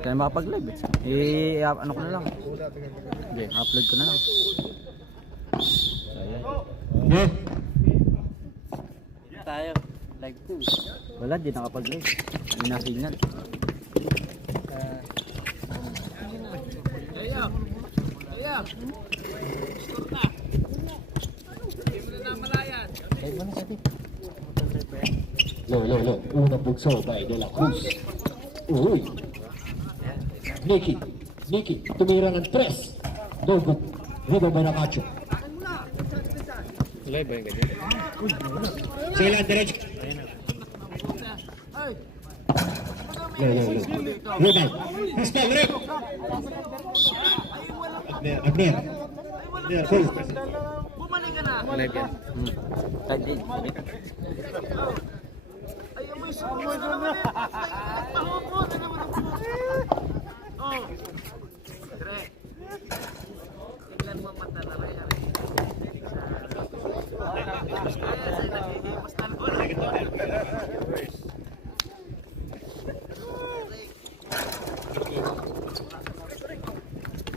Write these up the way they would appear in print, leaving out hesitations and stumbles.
Kaya makapag-live eh. Ano ko na lang. Okay, upload ko na lang. Yeah. Tayo. Live 2. Wala, di nakapag-live. Hindi na signal. Lo. Unang bugso by De La Cruz. Uy. Nicky. Tumira ng 3. No good. Rebound by Nakacho. Live ba yung ganyan? Sige lang, diretso. Lo. Rebound. Pistol, Rip. Abner. Full. Live yan. Tag din.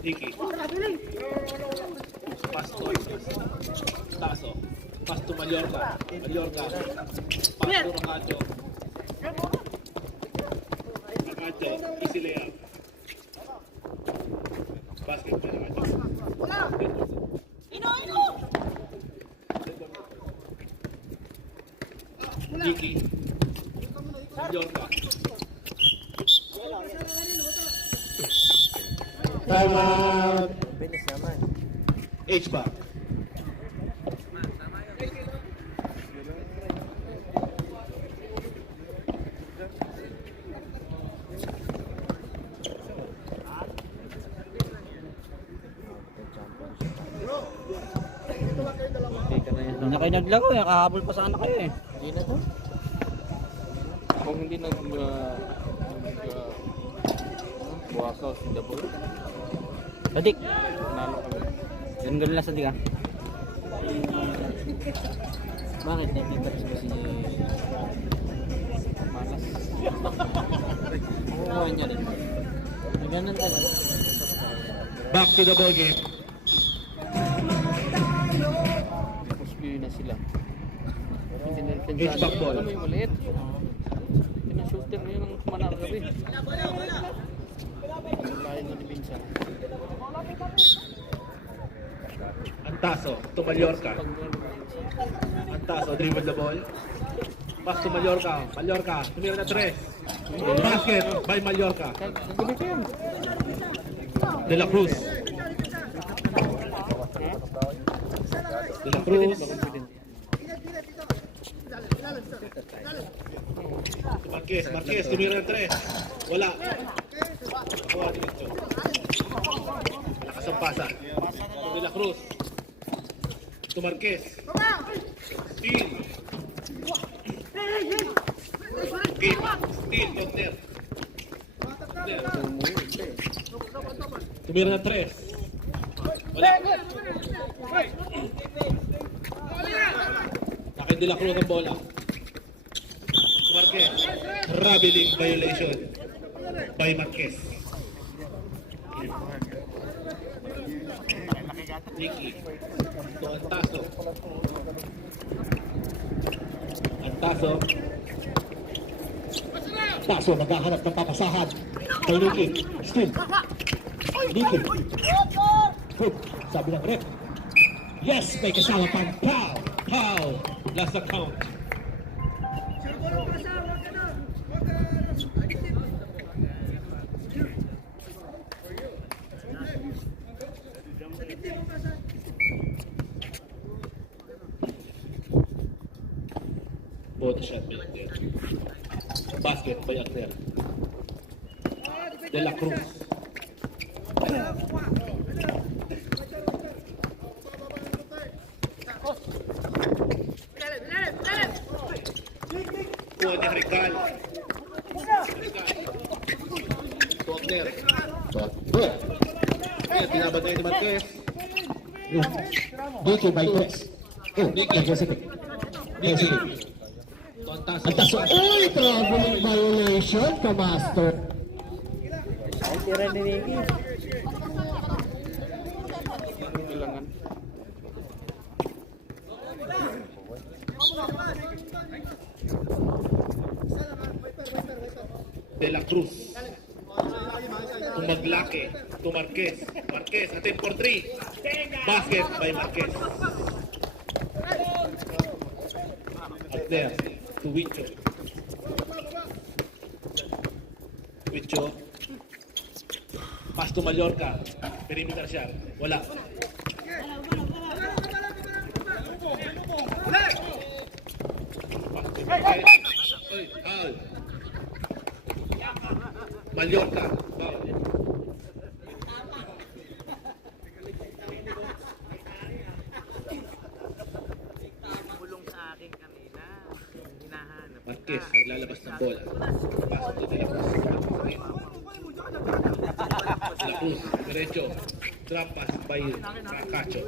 Nicky. Pasto. Taso. Pasto Mallorca. Pasto Nakacho. Easy layup. Basket by Nakacho. Nicky. Mallorca. Time out. H-back. Hindi na kayo naglaro eh. Kahabol pa sana kayo eh. Hindi na to. Kung hindi buwakaw si Dabol, Badik. nalo kami. Ganun lang sa diga. Bakit? Nagtitouch ba si Malas? Makukuha niya rin. Ganun talaga. Back to the ball game. Puspyo na sila. H-back ball. Alam mo yung maliit? Pinashooter mo yun ng kumanar gabi. Lain na ni Binsa. Antaso to Mallorca. Antaso dribble the ball. Pass to Mallorca. Tumira na 3. Basket by Mallorca. Gabi ko yan. De La Cruz. Marquez, tumira ng 3. Wala. Nakuha din ito. Malakas ang pasa. De La Cruz. To Marquez. Steal. Steal, tumira ng 3. Wala. Akin De La Cruz ang bola. Marquez. Traveling violation by Marquez. Nicky. To Antaso. Taso, naghahanap ng papasahan. Kay Nicky. Still. Nicky. Good. Sabi ng rep. Yes, may kasama pang foul. Last account. Both shot made there. Basket by Agner. De La Cruz. Kuha ni Rical. To Agner. Good. Pinabantay ni Marquez. Nicky by 3. Oh, nag-hesitate. To Antaso. Ang taso. Uy, traveling violation, Kamaster. Tira ni Nicky. Bilangan. De la Cruz. To Maglake. To Marquez. Marquez, attempt for 3. Basket by Marquez. Up there. To Wicho. Wicho. Pass to Mallorca. Perimeter shot. Wala. Pass to Marquez. Oy, foul. Mallorca. Foul. Bulong sa akin kanina. Hinahanap. Marquez, naglalabas ng bola. Pasok to De La Cruz. De La Cruz, derecho. Drop pass by Cacho.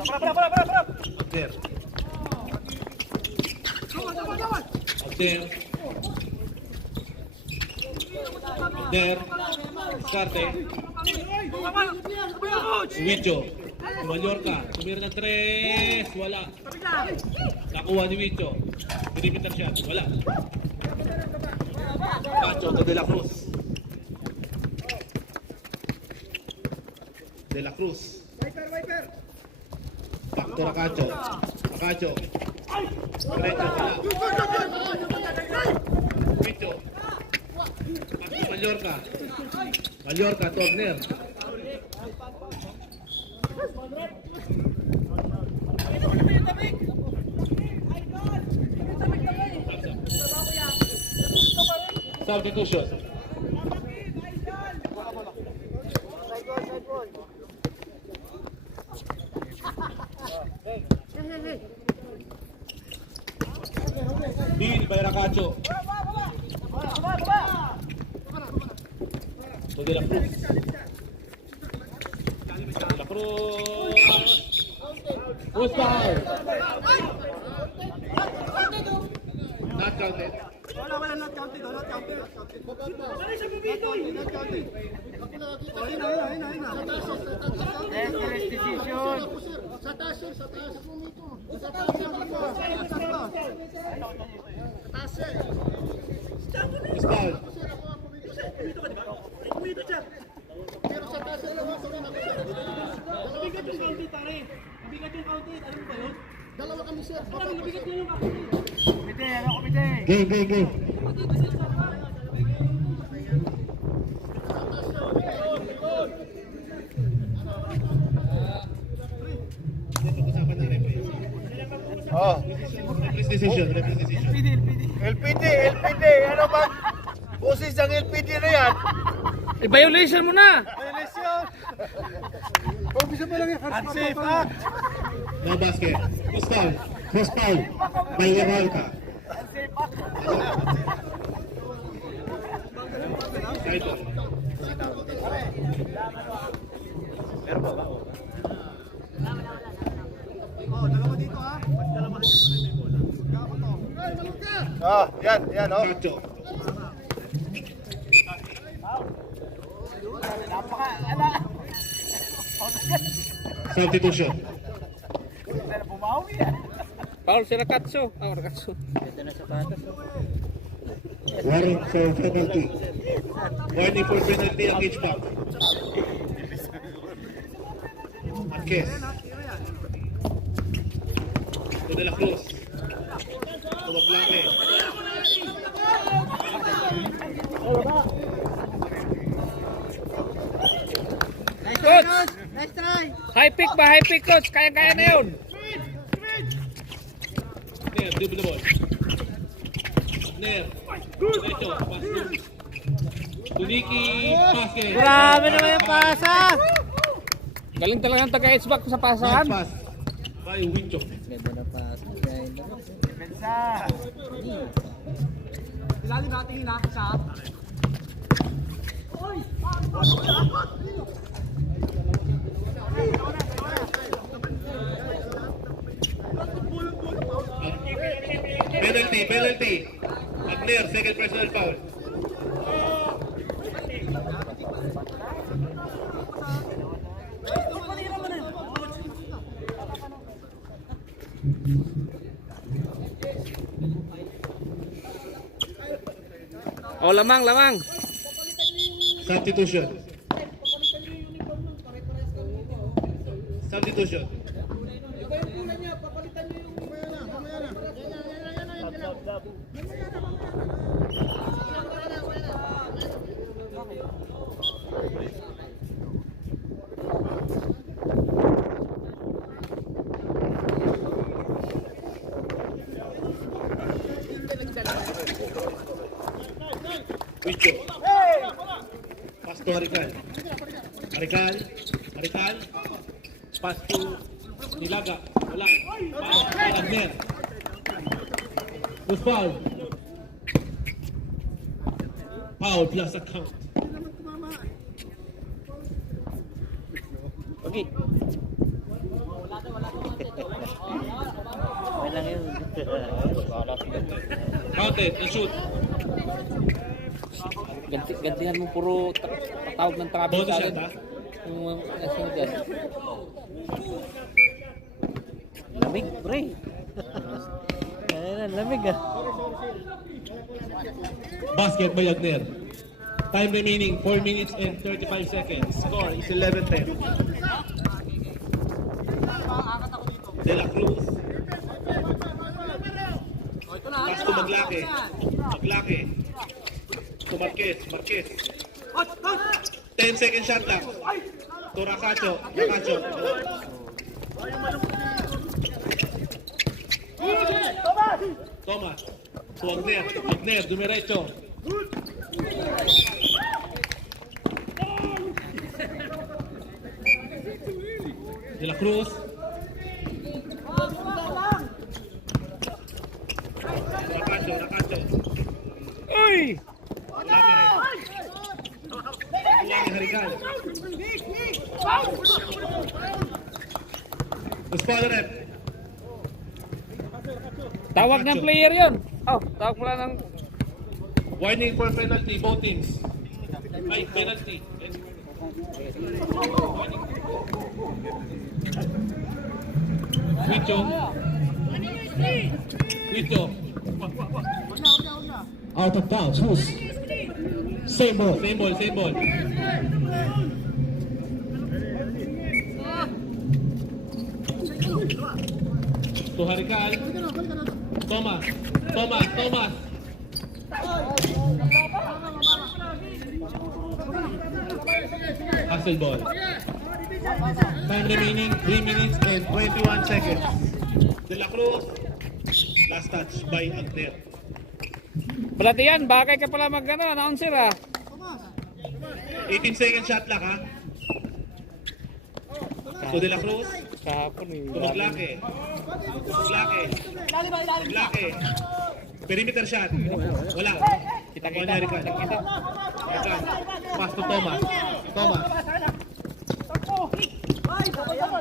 Up there. Up there. Up there. Skarte. Wicho. Mallorca. Tumira ng 3. Wala. Nakuha ni Wicho. Perimeter shot. Wala. Cacho to De La Cruz. De La Cruz. Back to Cacho. Cacho. Derecho. Wala. Wicho. Back to Mallorca. Mallorca to Abner. Substitution. Bill by Racacho. To De La Cruz. De La Cruz. Who's foul? Not counted. Wala, not counted, not counted. Not counted. Sa taas. Who's foul? Pero sa taas lang ako na nabigat yung counted, pare. Nabigat yung counted. Alam mo ba yun? Dalawa kami, sir. Nabigat na yung counted. Game. Pag-usapan na referee. Oh, Referee's decision. LPD, ano ba? Boses ang LPD na yan. I-violation mo na! Violation. Umpisa pa lang yung unsafe act. No basket. Who's foul? Who's foul? By Mallorca. Sideline. Ah, yan, oh. Cacho. Substitution. Paul, si Rakatso. Rakatso. Warning for penalty. Warning for penalty ang H-back. Marquez. To De La Cruz. To Maglake. Coach! High pick, coach. Kaya-kaya na yun. Nair, dribble the ball. Nair. Derecho. Pass to Nicky. Basket. Grabe naman yung pasa! Galing talaga ang taga-H-back sa pasahan. Pass by Wicho. Ganda na pasa. Ilalim natin hinaksa. Penalty. Abner, second personal foul. Oh, lamang, lamang. Substitution. Substitution. Wicho. Pass to Harical. Harical. Pass to Nilaga. Wala. Pass to Agner. Who's foul? Foul plus a count. Okay. Counted and shoot. Gantihan mo puro tawag ng traffic Bonus shot, ha? Yung nasunod yan. Lamig, pre. Ayan, lamig ah. Basket by Agner. Time remaining 4 minutes and 35 seconds. Score is 11-10. De La Cruz. Pass to Maglake. To Marquez. 10 second shot lang. To Rakacho. Thomas. To Agner, dumiretso. De La Cruz. Rakacho. Uy! Wala pa rin. Wala ni Harical. Gusto rep. Tawag ng player yun. Oh, tawag pala ng... Warning for penalty, both teams. Ay, penalty. Wicho. Out of bounds. Who's? Same ball. Same ball. To Harical. Thomas. Hustle ball. Time remaining 3 minutes and 21 seconds. De La Cruz. Last touch by Agner. Balatian, bakay ka pala announcer ah. 18 second shot lang ha. To De La Cruz. Kahapon eh. To Maglake. Perimeter shot. Wala. Kita-kita. Harical. Pass to Thomas.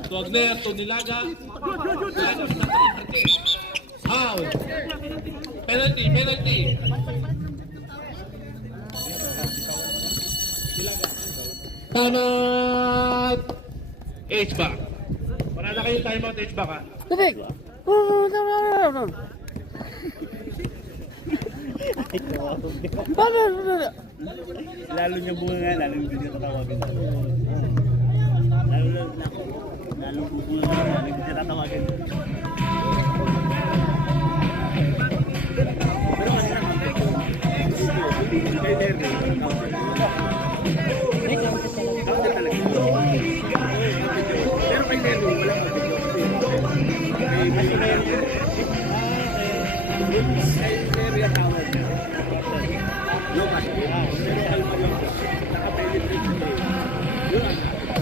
To Agner, to Nilaga. Foul. Penalty. Timeout. H-back. Wala na kayong timeout H-back ha. Tutik! Lalo niya bunga nga, lalo hindi niya tatawagin. Lalo bunga nga, lalo hindi niya tatawagin.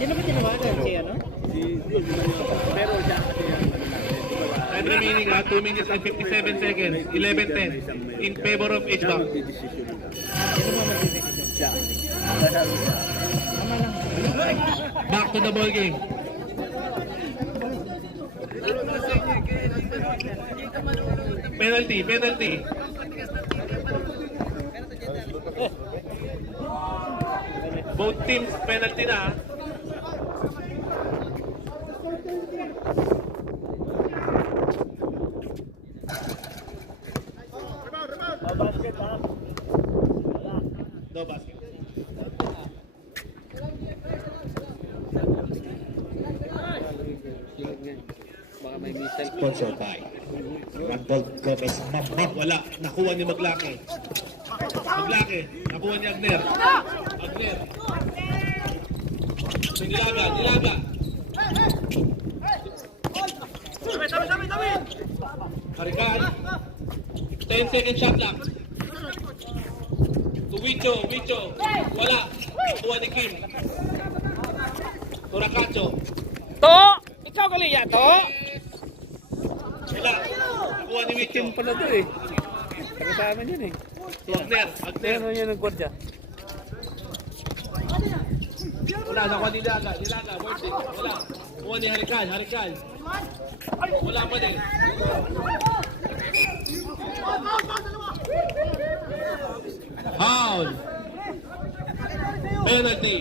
Sino ba tinawagan? Si ano? Pero siya kasi Time remaining 2 minutes and 57 seconds. 11-10 in favor of H-back. Back to the ball game. Penalty. Both teams penalty na. basket ha. Silid nga. Baka may missile. Sponsored by Randolph Gomez Mamam. Wala. Nakuha ni Maglaki. Maglaki. Nakuha ni Agner. Agner. Nilaga. Nilaga. Harikan. 10 second shot lang. To Wicho. Wala. Nakuha ni Kim. Turakacho. To! Ikaw kaliya, to! Wala. Nakuha ni Wicho. Kim pala to eh. Taga sa amin yun eh. Agner. Ano yun ang gwardiya? Wala. Nakuha ni Nilaga. Worth it. Wala. Nakuha ni Harikan. Wala pa din. Foul. Penalty.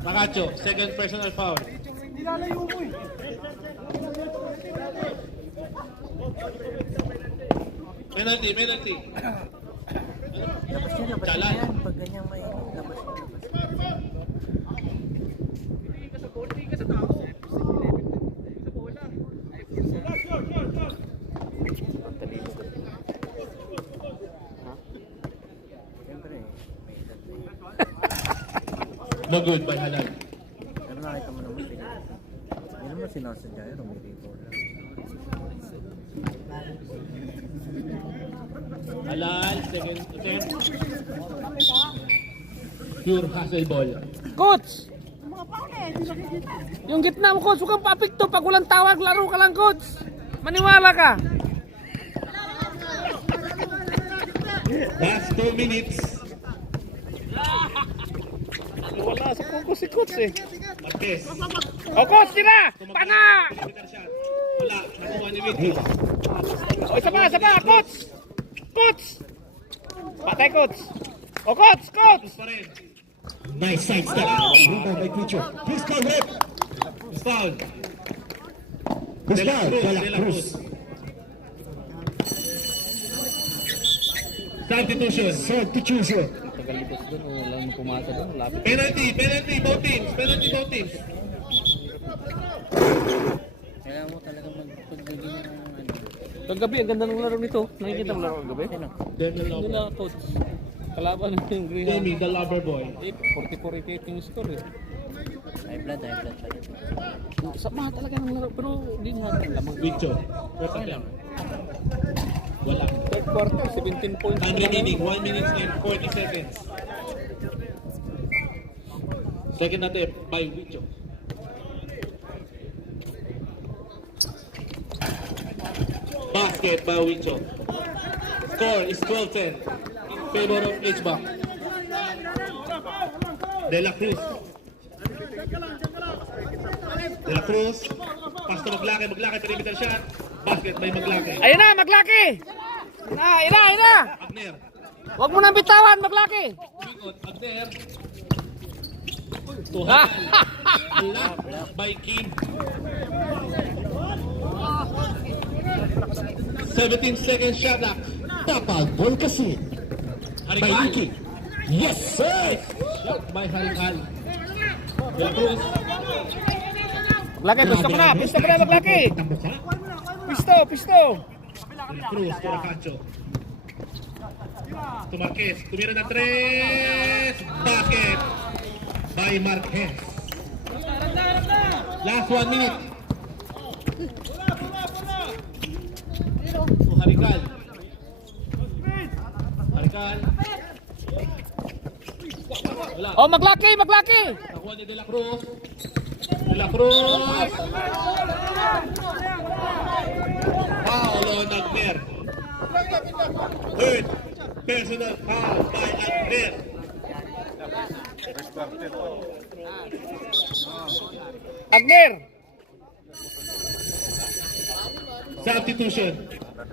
Nakacho, second personal foul. Penalty. Chalan. Pag ganyang may labas yun. Siyempre, may edad na yun. No good by Halal. Pero nakita mo naman sila. Hindi naman sinasadya yun. Umirito lang. Halal, second attempt. Pure hustle ball. Coach! Yung gitna mo, coach, huwag kang papikto. Pag walang tawag, laro ka lang, coach. Maniwala ka. Last 2 minutes. Wala sa kuko si coach eh. Marquez. O, coach, tira! Tanga! Wala, nakuha ni Vicky. O, isa pa, coach! Coach! Patay, coach. O, coach! Pa rin. Nice side step. Rebound by Picho. He's called red. Foul. Who's De La foul? Cruz, De La De La Cruz. Cruz. Substitution. Substitution. Tagal lipas doon, wala nang pumasa doon. Lapit. Penalty, both teams. Kailangan mo talaga magpagbigay ng ano. Kagabi, ang ganda ng laro nito. Nakikita mo laro kagabi? Demi Doon Lover. na, coach. Kalaban ng Greenhouse. Demi, the lover boy. 44-88 yung score eh. High blood talaga. Sama talaga ng laro, pero hindi nga lamang. Vicho. First attempt. Wala. Third quarter, 17 points. Time remaining, 1 minute and 40 seconds. Second attempt by Vicho. Basket by Vicho. Score is 12-10 in favor of H-Back. De La Cruz. Pass to Maglaki, perimeter shot. Basket by Maglaki. Ayun na, Maglaki! Ina! Agner. Huwag mo nang bitawan, Maglaki! Bikot, Agner. Tuhan. Block by Kim. 17 seconds shot clock. Tapal ball kasi. By Harikan. Ricky. Yes, sir. Shot by Harikan. De La Cruz. Maglaki, pisto ka na, Maglaki! Tambuka. Pisto! De La Cruz, Turakacho. To Marquez. Tumira na 3. Basket by Marquez. Last 1 minute. To Harikan. Wala. Oh, Maglaki! Nakuha ni De La Cruz. Foul on Agner. Third personal foul by Agner. Agner! Substitution.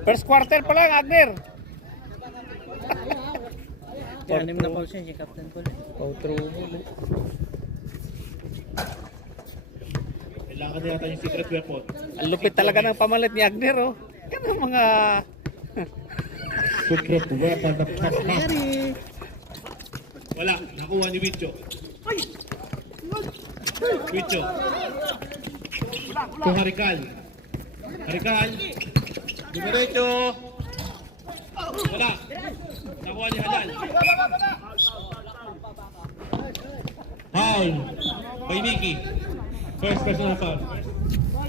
First quarter pa lang, Agner! Anim na foul siya, si Captain Paul. Kailangan na yata yung secret weapon. Ang lupit talaga ng pamalit ni Agner, oh. Yan ang mga... Secret weapon of Papa. Wala, nakuha ni Wicho. Wicho. To Harikal. Harikal. Diretso. Wala. Nakuha ni Halal. Foul. By Nicky. First personal foul.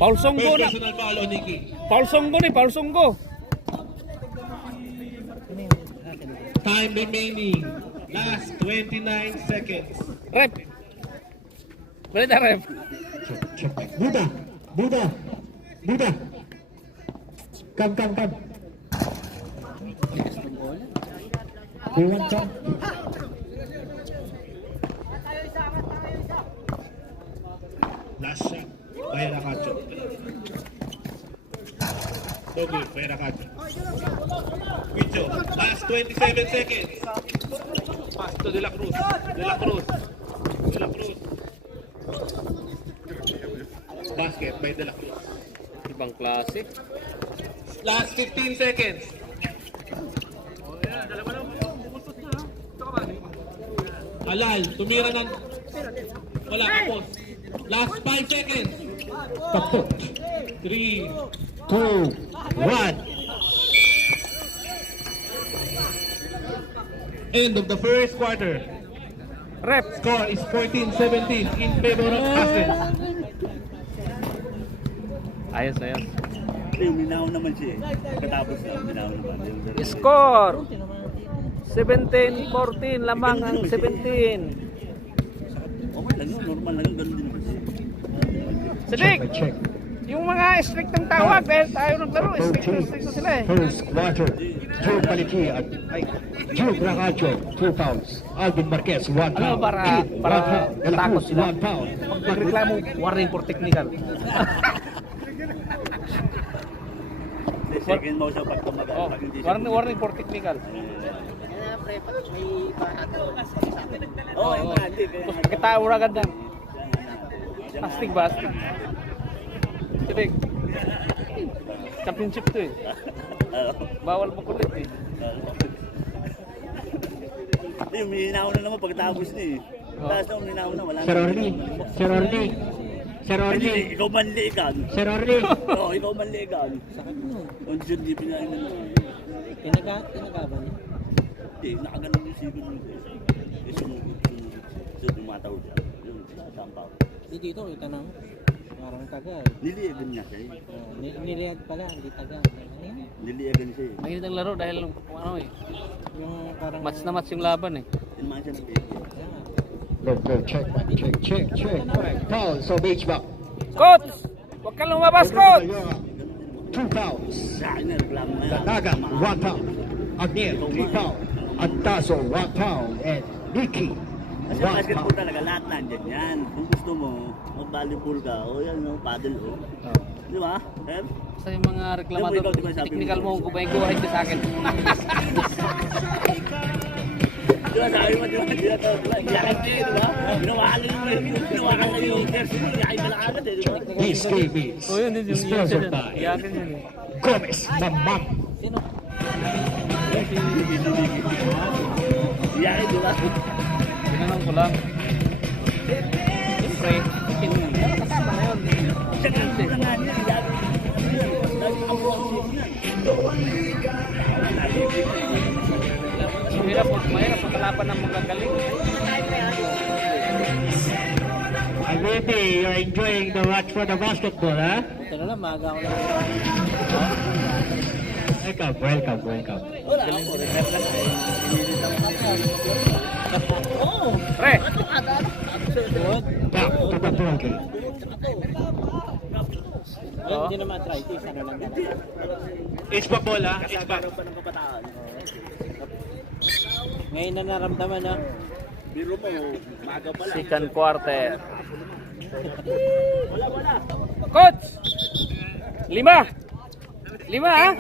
Paul Songgo First na. personal foul on Nicky. Paul Songgo ni, Paul Songgo. Time remaining. Last 29 seconds. Rep. Balik na rep. Check. Buddha. Buddha. Buddha. Come. They want come. Last shot. Bayra Cacho. Dogo, Bayra Cacho. Wicho. Last 27 seconds. Pass to De La Cruz. De La Cruz. De La Cruz. Basket by De La Cruz. Ibang klase. Last 15 seconds. Halal, tumira ng... Wala, kapos. Last 5 seconds. Tapos. 3, 2, 1. end of the first quarter. Rep. Score is 14-17 in favor of Athens. Ayos. Minaw naman siya eh. Katapos na, minaw naman. Score 17-14 lamang ang 17. Okay lang yun, normal lang yun, ganun din naman siya. Sidik! Yung mga strict ng tawag dahil tayo naglaro, strict sila eh. First quarter, Joe Paliki at Joe Bracacho, 2 pounds. Alvin Marquez, 1 pound. Ano para De La takot Cruz, sila? 1 pound. Magreklamo, warning for technical. Second mo siya pag tumagal. Oh, Pag hindi siya warning for technical. Oo, yung hindi. Kita ura ganda. Astig ba? Astig. Sidik. Championship to eh. Bawal makulit eh. Hindi, minaw na naman pagkatapos niya eh. Tapos na minaw na, wala na. Sir Orly, Hindi, ikaw manliikan. Sir Orly. Oo, ikaw manliikan. Sakit mo. Condition di pinain na naman. Tinagaban niya. Hindi, nakaganon yung sigod mo. Eh, sumugod. So, tumataw siya. Yun, sampaw. Dito, kita na mo. Parang tagal. Niliyagan niya siya eh. Niliyag pala, hindi tagal. Ano yun? Niliyagan siya eh. Mainit ang laro dahil ano eh. Yung parang... Match na match yung laban eh. Tinmaan siya ng baby. Go, check. Pound, so beach back. Coach! Huwag kang lumabas, Coach! 2 pounds. Sa akin na, reklamo na yan. Dagat, 1 pound. Agniel, 3 pound. Antaso, 1 pound. And Nicky, Kasi 1 basketball pound. talaga, lahat nandyan yan. Kung gusto mo, mag-volleyball ka, o yan, no, paddle, o. Di ba? Sir? Sa yung mga reklamador, Ikaw, di ba sabi mo? technical mo, gubay-guhay ka sa akin. Di ba sabi mo, di ba? Iyakin kayo, di ba? Ginawakan na yung jersey mo, iyakin ka lang agad, eh, di ba? This game is sponsored by Iyakin yun eh. Gomez Mamam. Iyakin, di ba? Tinanong ko lang. Siyempre, kasama na yun. Siya ka lang nga niya, iyakin. Lagi ka po ang signal. Mahirap pagkalaban ng mga galing. Already, you're enjoying the watch for the basketball, huh? Ito na lang, maaga ako lang. Welcome. Wala ako, reserve lang. Pre! Back to the ball game. Hindi naman arthritis, ano lang yan. It's back bola, it's back. Pa ng kabataan. Ngayon na naramdaman na. Biro mo, maga pa lang. Second quarter. Coach! 5 ha?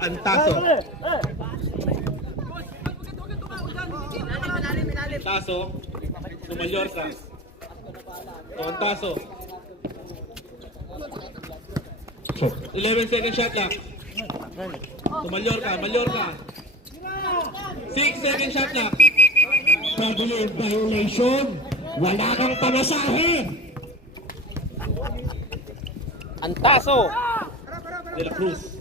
Antaso. Antaso. To Mallorca. To Antaso. 11 second shot clock. To Mallorca. 6-second shot clock. Traveling violation. Wala kang pamasahe. Antaso. De La Cruz.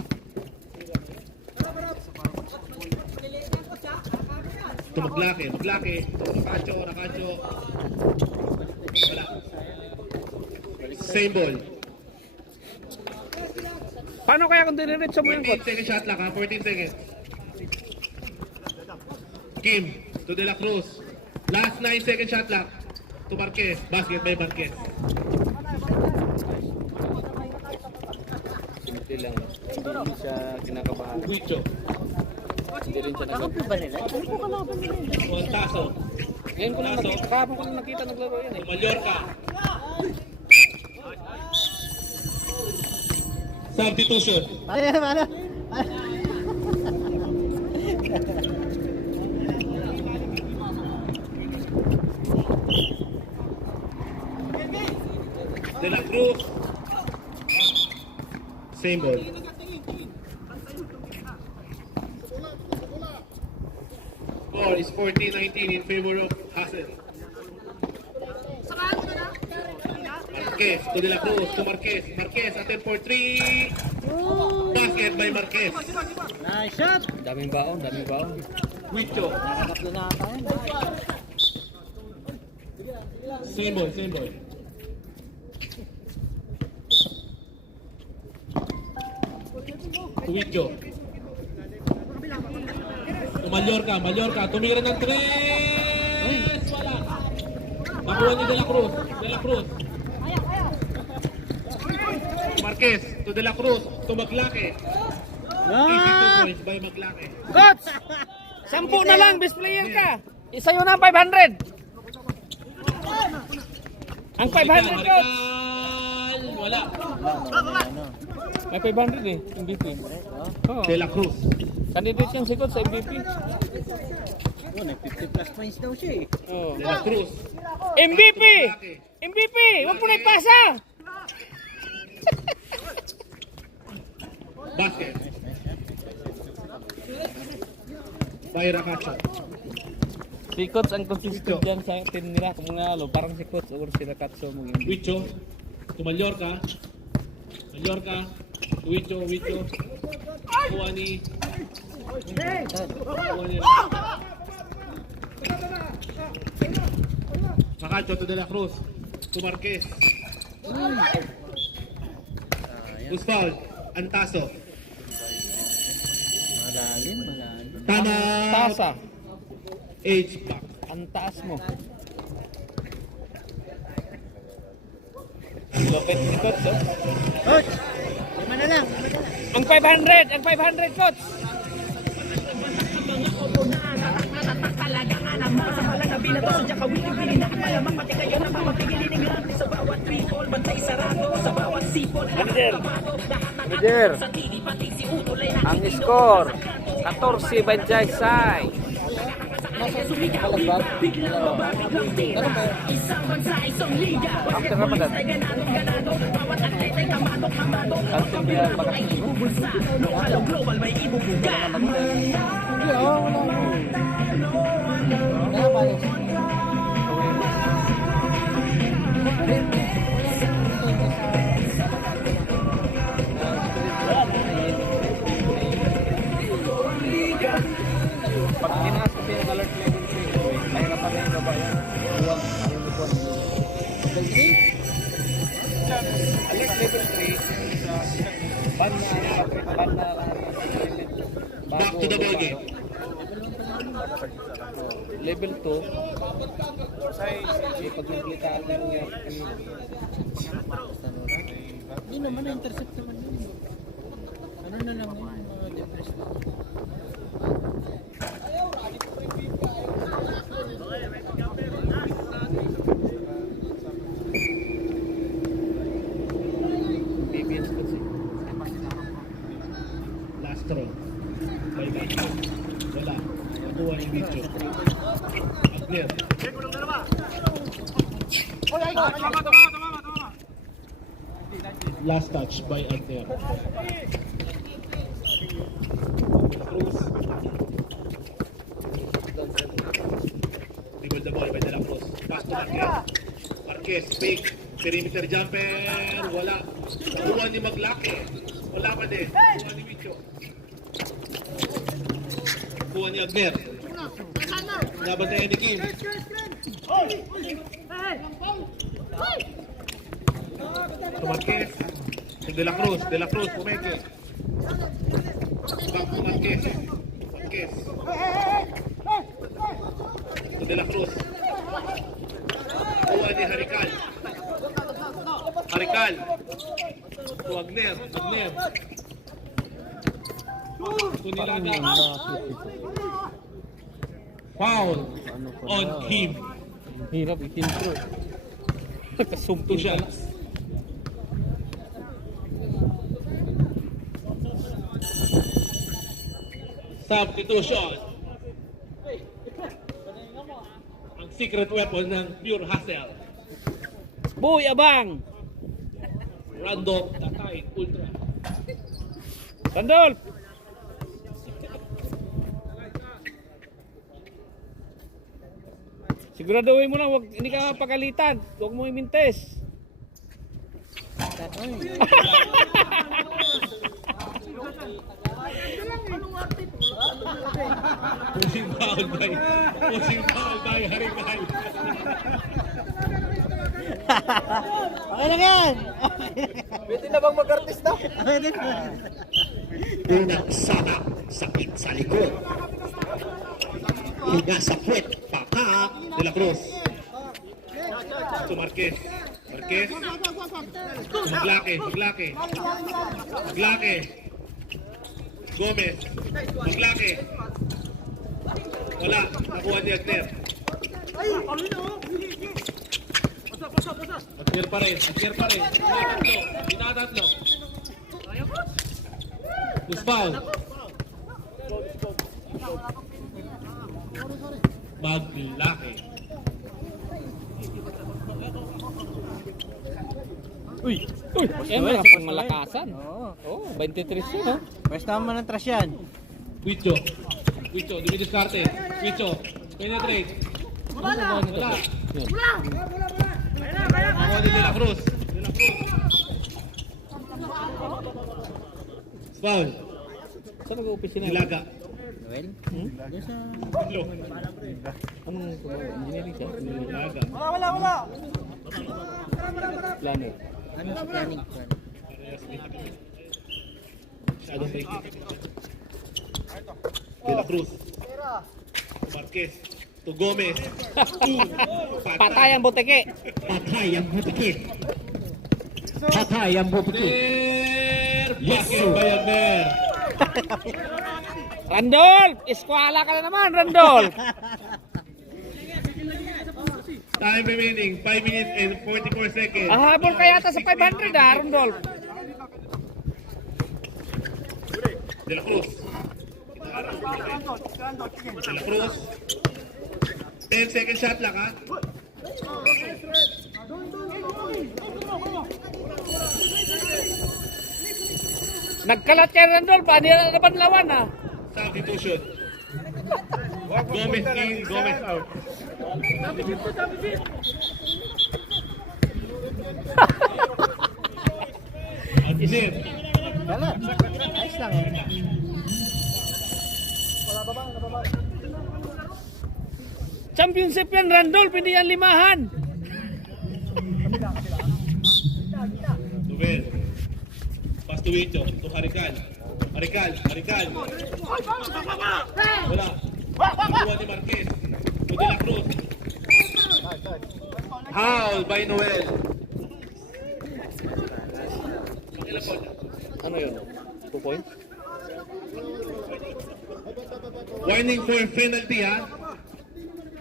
Ito maglaki. Nakacho. Wala. Same ball. Paano kaya kung diniritso mo yung 14 coach? second shot clock ha. 14 seconds. Kim to De La Cruz. Last 9 second shot clock. To Marquez. Basket by Marquez. Simple lang. Hindi siya kinakabahan. Huicho. Hindi rin siya nagkakabahan. Montazo. Ngayon ko lang nakita. Kahapon ko lang nakita naglaro yan eh. Mallorca. Substitution. De La Cruz. Same ball. Score is 14-19 in favor of Hassel. Marquez to De La Cruz to Marquez. Marquez attempt for 3. Basket by Marquez. Nice shot! Daming baon. Huicho. Nakakatlo na ata yun. Same ball. Huicho. To Mallorca. Tumira ng 3. Wala. Nakuha ni De La Cruz. Marquez to De La Cruz to Maglake. Easy 2 points by Maglake. Coach! 10 na lang. Best player ka. Isa yun ang 500. Ang 500 coach. Wala. May 500 eh. MVP. Oo. De La Cruz. Candidate yan si coach sa MVP. Oh, nag-50 plus points daw siya eh. Oo. De La Cruz. MVP! MVP! Huwag mo na ipasa! Basket. By Racacho. Si coach ang consistent dyan sa team nila. Kung mga parang si coach or si Rakatso mo yun. Huicho to Mallorca. Huicho. Kuha ni Racacho to De La Cruz. To Marquez. Who's fouled? Antaso. Malalim. Tama. Tasa. Age back. Ang taas mo. Lopet ni coach oh. Coach! Lima na lang. Ang 500 coach. Manager. Ang score 14 Banjaysay. After Ramadan. Kansin dia pag tinaas kasi yung alert level 3, mahirapan na yung baba yan. Buwag, yung lupon. Alert level 3, ban na Back to the ball game. level 2, pag naglitaan na niya, Hindi naman na-intercept naman yun. Ano na lang yun, mga depress na. BBS kasi. Last throw. By Huicho. Wala. Nakuha ni Huicho. Clear. Last touch by Adner. Cruz. Marquez, fake. Perimeter jumper, wala. Nakuha ni Maglaki. Wala pa din. Nakuha ni Micho. Nakuha ni Agner. Nabantayan ni Kim. To Marquez. De La Cruz. De La Cruz, pumeke. Back to Marquez. Marquez. To De La Cruz. Nakuha ni Harical. Harical. To Agner. Agner. To Nilaga. Foul on him. Hirap i-filtro. Kasumpo Two siya. shots. Substitution. Ang secret weapon ng Pure Hustle. Boy, abang! Randolph Tatay Ultra. Randolph! Siguraduhin mo lang, hindi ka mapagalitan. Huwag mo imintes. Pushing foul by Harical. Okay lang yan! Pwede na bang mag-artista? Unang sana, sakit sa likod. Higa sa puwet, paka. De La Cruz. To Marquez. Marquez. Maglaki. Maglaki. Maglaki. Gomez. Maglaki. Wala. Nakuha ni Agner. Agner pa rin. Agner pa rin. Tinatatlo. Loose foul. Maglaki. Uy! Uy! Siyempre, pang malakasan. Oo, 23 yun, ha? Pwes naman ng trash yan. Wicho. Wicho. Dimidiskarte. Wicho. Penetrate. Wala. Yun. Ako ni De La Cruz. De La Cruz. Foul. Saan mag-opisina? Nilaga. Noel? Lo. Anong engineering siya? Nilaga. Planner. Ano sa planning? Shadow fake. De La Cruz. Marquez. To Gomez. Patay ang buteke! Patay ang butiki. Patay ang butiki. Yes, Bayagner. Randolph! Eskwala ka na naman, Randolph! Time remaining 5 minutes and 44 seconds. Ahabol ka yata sa 500, ha, Randolph? De La Cruz. De La Cruz. 10 second shot lang, ha? Nagkalat kay Randolph, ha? Hindi na nabanlawan, ha? Substitution. Gomez in, Gomez out. Agner. Ayos lang eh. Championship yan, Randolph, hindi yan limahan. Nubel. Pass to Wicho. To Harical. Harical. Harical. Wala. Nakuha ni Marquez. To De La Cruz. Foul by Noel. Ano yun? 2 points? Warning for penalty, ha?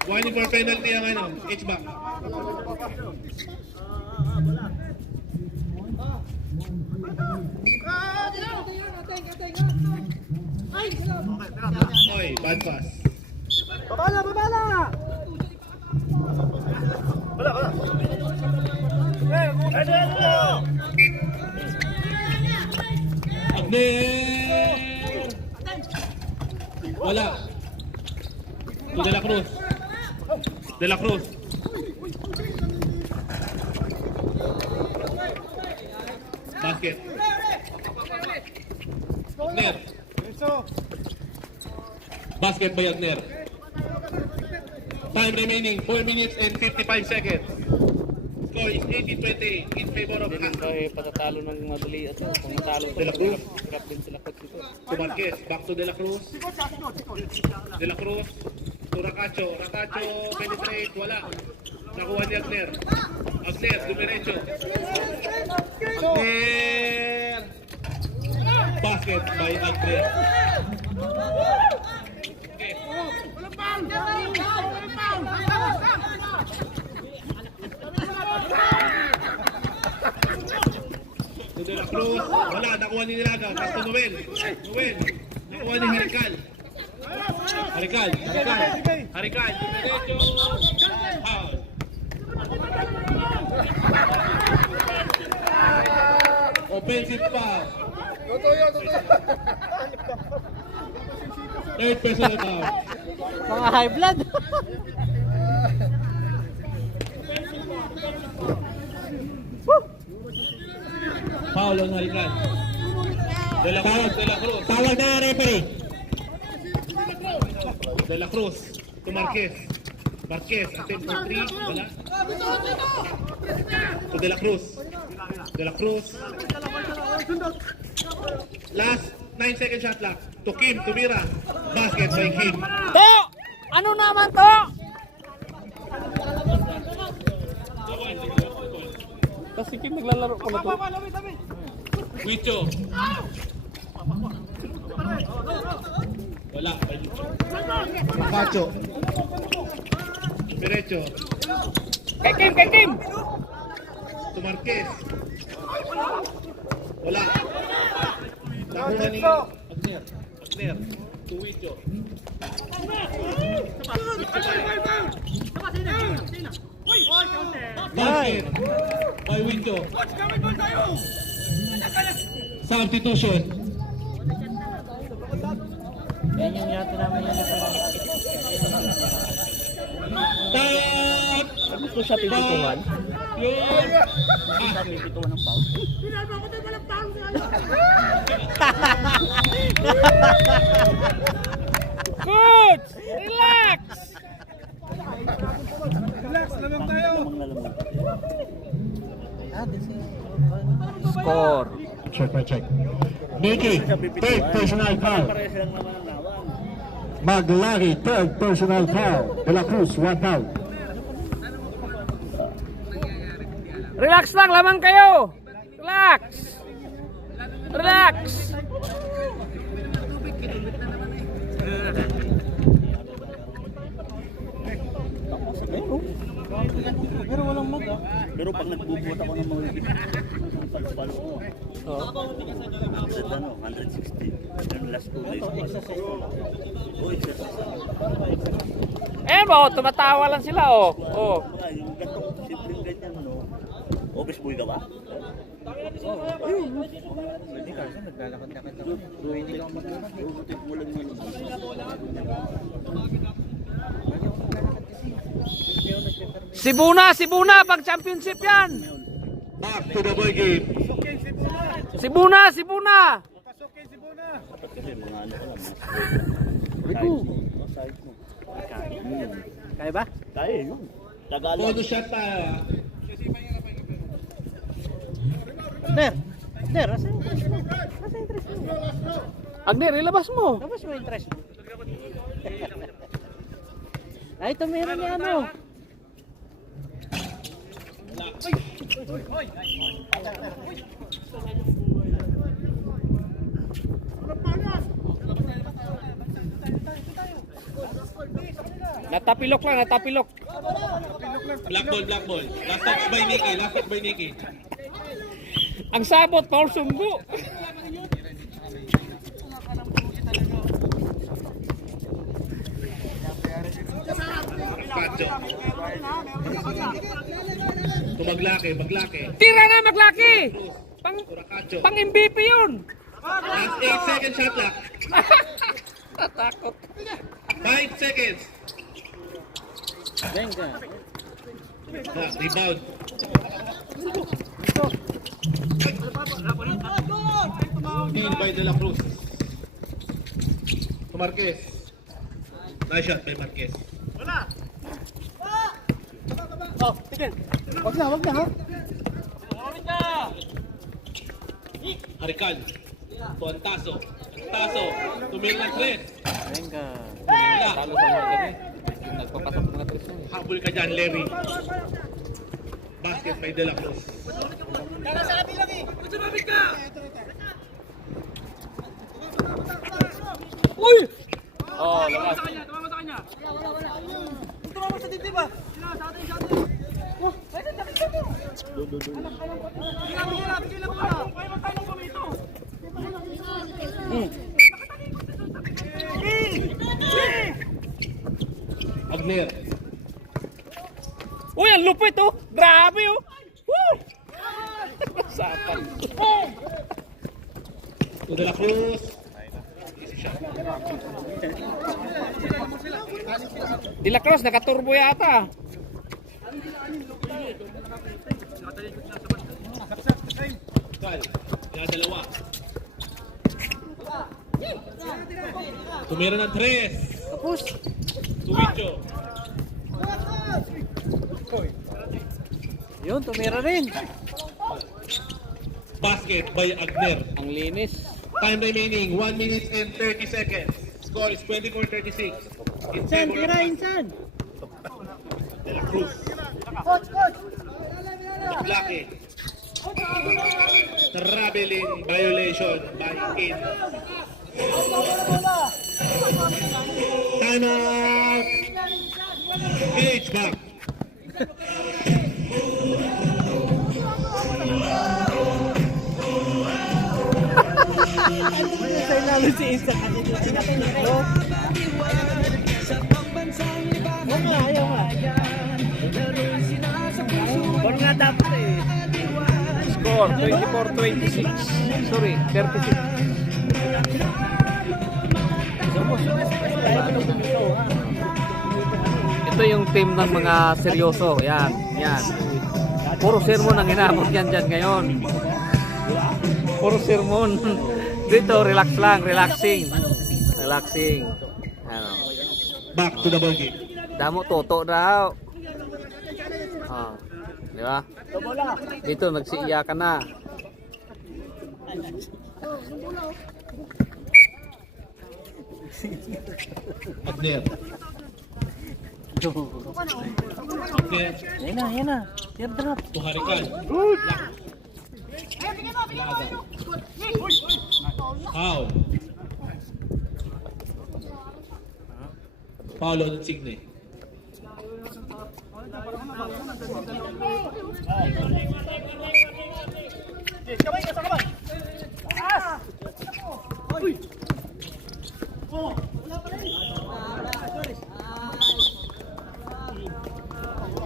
Warning for penalty ang ano, H-back. Oy, bad pass. Agner! Wala. To De La Cruz. De La Cruz. Basket. Agner. Basket by Agner. Time remaining 4 minutes and 55 seconds. Score is 80-20 in favor of Castro. Ay, patatalo ng madali at kung natalo De La Cruz. hirap din sila coach ito. To Marquez. Back to De La Cruz. De La Cruz. To Racacho. Racacho penetrate. Wala. Nakuha ni Agner. Agner. Dumiretso. Agner. Basket by Agner. Okay. To De La Cruz. Wala. Nakuha ni Nilaga. Back to Noel. Noel. Nakuha ni Harical. Harical. Harical. Dumiretso. Foul. Offensive foul. Third personal foul. Mga high blood. Foul on Harical. De La Cruz. De La Cruz. Tawag na referee. De La Cruz. To Marquez. Marquez. Attempt for 3. Wala. To De La Cruz. De La Cruz. Last 9 second shot clock. To Kim. Tumira. Basket by Kim. To! Ano naman to? Kasi Kim naglalaro ko na to. Wicho. Wala. Makacho. Diretso. Kay Kim! To Marquez. Wala. Nakuha ni Agner. Agner. To Wicho. Basket by Wicho. Substitution. Yan yung yata namin yan. Tap! Gusto siya pipituhan. Yun! Siya pipituhan ng foul. Coach! Relax! Score. Check. Nicky, third personal foul. Pare silang naman ang lawan. Maglari, third personal foul. De La Cruz, 1 foul. Relax lang, lamang kayo. Relax. Relax. Pero walang mag ah. Pero pag nagbubuhat ako ng mga palo ko. Oo. 160. Yung last 2 days. Oh, Eh mo, tumatawa lang sila oh. Oh. yung gato, simpleng ganyan, no? Office boy ka ba? Hindi kasi naglalakad-lakad ako. Hindi lang maglakad. Ubutin mo lang yun. Sibuna, pag championship yan. Back to the boy game. Sibuna. Dapat kasi mga ano ko lang. Rico. Side mo. Kaya ba? Kaya yun. Tagalog. Bonus shot pa. Der, asa yung interest mo? Asa yung interest mo? Agner, ilabas mo. Labas mo yung interest mo. Ay, ito meron ni ano. Natapilok lang, natapilok. Black ball. Last touch by Nicky. Ang sabot, Paul Sumbu. Pacho. Maglaki. Tira na, Maglaki. Racacho. Pang MVP yun. Last 8 second shot clock. Natakot. 5 seconds. Rebound. Steal by De La Cruz. To Marquez. Nice shot by Marquez. Wag na, ha? Harikan. To Antaso. Antaso. Tumira ng tres. Venga. Wala. Talo sa mga gabi. Nagpapatok mga tres yan. Habol ka dyan, Larry. Basket by De La Cruz. Oh, labas. Agner. Uy, ang lupit oh. Grabe oh. Woo! Sapan. To De La Cruz. Easy shot. De La Cruz, nakaturbo yata. Cal. Dalawa. Tumira ng tres. Tapos. Tuwicho. Yun, tumira rin. Basket by Agner. Ang linis. Time remaining, 1 minute and 30 seconds. Score is 24-36. In favor of Insan. De La Cruz. Blackie. Traveling violation by Kin. Time out! Page back. Sa ilalim si Insan. Ayaw nga. Ball nga dapat eh. Score, 24-26. Sorry, 36. Ito yung team ng mga seryoso. Yan, yan. Puro sermon ang hinamot yan dyan ngayon. Puro sermon. Dito, relax lang, relaxing. Relaxing. Ano. Back to the ball game. Damo toto daw. Ah, di ba? Dito nagsiiyakan na. Agner. Agner. Yan na. Teardrop. To Harikan. Foul. Foul on Insigne.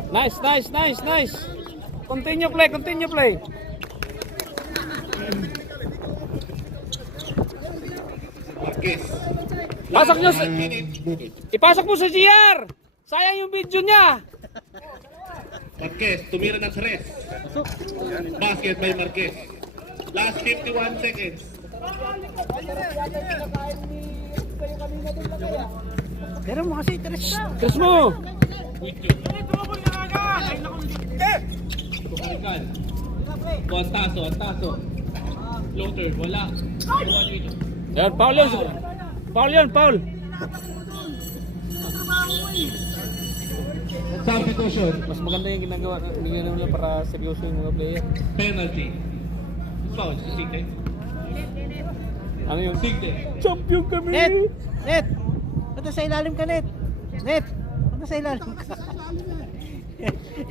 Nice. Continue play. Marquez. Pasok nyo sa... 1 minute. Ipasok mo sa GR! Sayang yung video niya! Marquez, tumira ng tres. Basket by Marquez. Last 51 seconds. Pero mo kasi interest ka. Chris mo! Harikan. To Antaso. Floater, wala. Yan, Paul. Substitution. Mas maganda yung ginagawa nila para seryoso yung mga player. Penalty. Foul. Signe. Ano yung Signe. champion kami? Net. Punta sa ilalim ka, Net. Punta sa ilalim ka.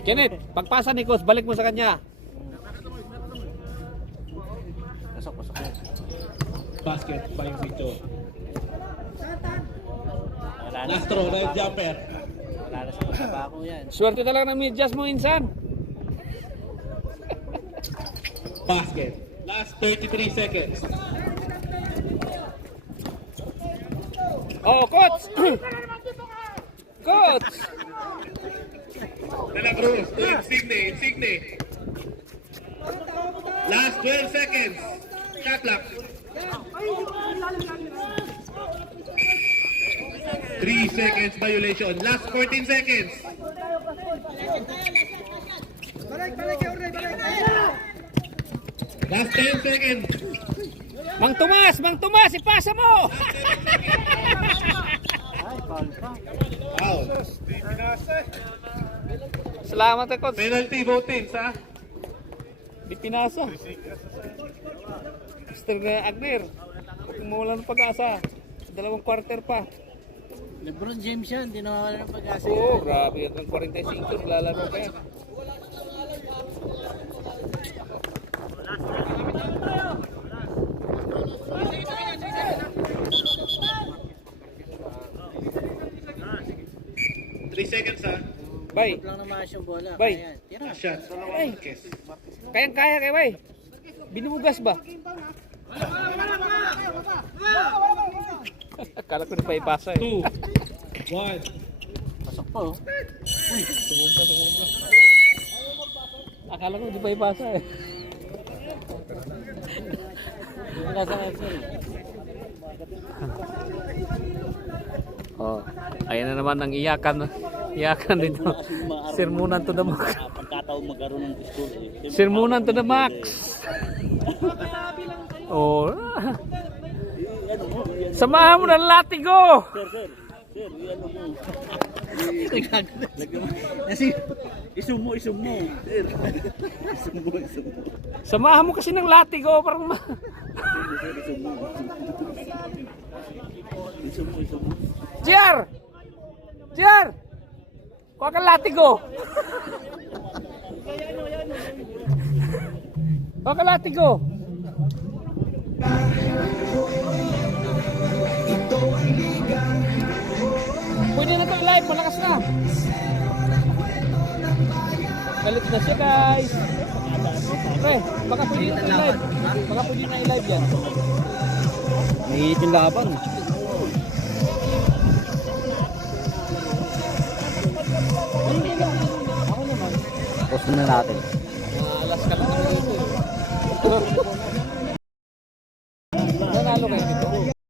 Kenneth, pagpasa ni Coach, balik mo sa kanya. Pasok. Basket by Vito. Last throw, right jumper. Wala na sa pagkabako yan. Swerte talaga ng medyas mo, Insan. Basket. Last 33 seconds. Oh, Coach! Coach! De La Cruz to Insigne. Last 12 seconds. Shot clock. 3 seconds violation. Last 14 seconds. Last 10 seconds. Mang Tomas, ipasa mo! Foul. Salamat ako. Penalty voting sa Di pinasa. Mr. Agner, kumuha ng pag-asa. 2 quarter pa. LeBron James yan, hindi nawawala ng pag-asa. Oo, grabe hanggang 45 lalaro pa yan. Three seconds ha. Bay, Lang naman yung bola. Bay. Kaya, tira. Last shot. Ay. Marquez. kayang-kaya kay Bay. Binubugas ba? Akala ko di pa ipasa eh. 2, 1. Pasok po. Akala ko di pa ipasa eh. Wala sa Excel. Oh, ayan na naman ang iyakan. Iyakan dito. Sermonan to the max. Pagkataon magkaroon ng score eh. Sermonan to the max. Oh. Samahan mo ng latigo. Sir, yan mo. Kasi, isum mo. Sir. Isum mo. Samahan mo kasi ng latigo parang Isum mo. Jer! Jer! Kuha kang latigo. Kuha kang latigo. Pwede na ito i-live, malakas na. Galit na siya guys. Pre, baka pwede na i-live. Baka pwede na i-live yan. Nahihit yung laban. Post na natin. Alas ka lang dito.